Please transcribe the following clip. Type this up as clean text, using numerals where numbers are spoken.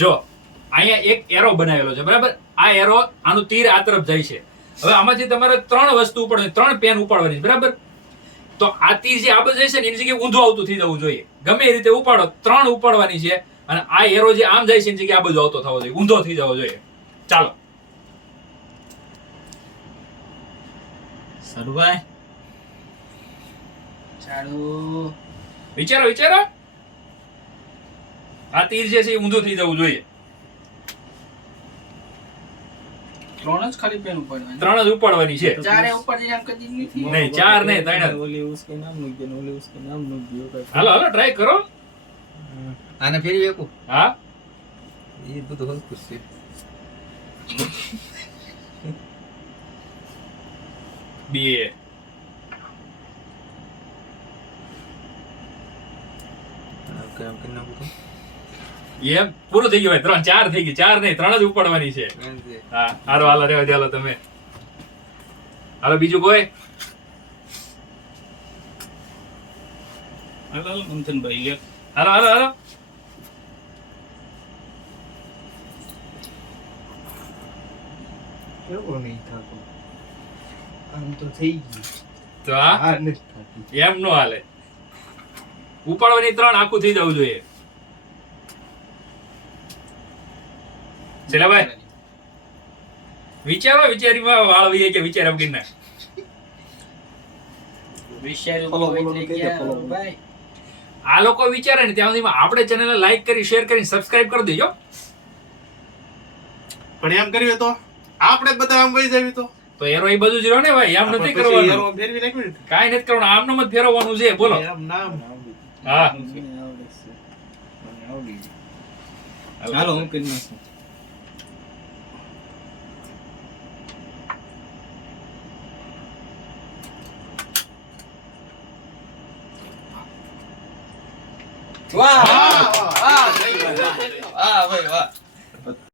જો અહીંયા એક એરો બનાવેલો છે બરાબર, આ એરો આનું તીર આ તરફ જાય છે. હવે આમાંથી તમારે 3 વસ્તુ ઉપાડવાની, 3 પેન ઉપાડવાની છે બરાબર. તો આ તીર જે આ બાજુ જાય છે ને એની જગ્યાએ ઊંધું આવતું થઈ જવું જોઈએ. ગમે એ રીતે ઉપાડો, 3 ઉપાડવાની છે. અને આ એરો જે આમ જાય છે એની જગ્યાએ આ બાજુ આવતો થવો જોઈએ, ઊંધો થઈ જવો જોઈએ. ચાલો સરભાઈ ચાલો વિચારો વિચારો. આ તીર જે છે એ ઊંધું થઈ જવું જોઈએ. 3 જ ખાલી પેન ઉપાડવાની, 3 જ ઉપાડવાની છે. ચારે ઉપર જઈને આમ કદી નથી. નહીં 4 નહીં 3 જ. ઓલી ઉસકે નામ નું કે ઓલી ઉસકે નામ નું દિયો કઈ. હાલો હાલો ટ્રાય કરો. આને ફેરવી એકું હા એ બધું હલકું છે. બે કેમ કે નામ તો એમ પૂરું થઈ ગયું ભાઈ. 3 4 થઈ ગઈ. 4 નહીં 3 જ ઉપાડવાની છે. હા હાલો હાલો રેવા દે. હાલો તમે હાલો બીજું કોઈ. હાલો હાલો મંથનભાઈ લે. હાલો હાલો હાલો. કેવો નહીં થાતો આમ તો થઈ ગયું. તો આ આ નથી થાતી. એમ નો હાલે. ઉપાડવાની 3 આખું થઈ જવું જોઈએ. ચલા ભાઈ વિચારો. વિચારીમાં વાળવી કે વિચાર એમ કિન્ના. વિચાર્યું ફોલો તો ફોલો એટલે કે ગયા ફોલો. ભાઈ. આ લોકો વિચારે ને ત્યાં સુધીમાં આપણે ચેનલને લાઈક કરી, શેર કરી, સબસ્ક્રાઇબ કરી દેજો. પણ એમ કર્યું તો આપણે બધા આમ વહી જાવી તો તો એરો એ બધું જ રહ્યો ને ભાઈ. આમ નથી પછી કરવાનું. એરો ફેરવી નાખ્યું ને. કાઈ નથી કરવાનું. આમનું જ ફેરવવાનું છે. બોલો. એમ નામ હા મને આવડે છે. મને આવડી ગયું. હાલો. હાલો હું કરી નાખું. વાહ વાહ, વાહ, વાહ ભાઈ વાહ.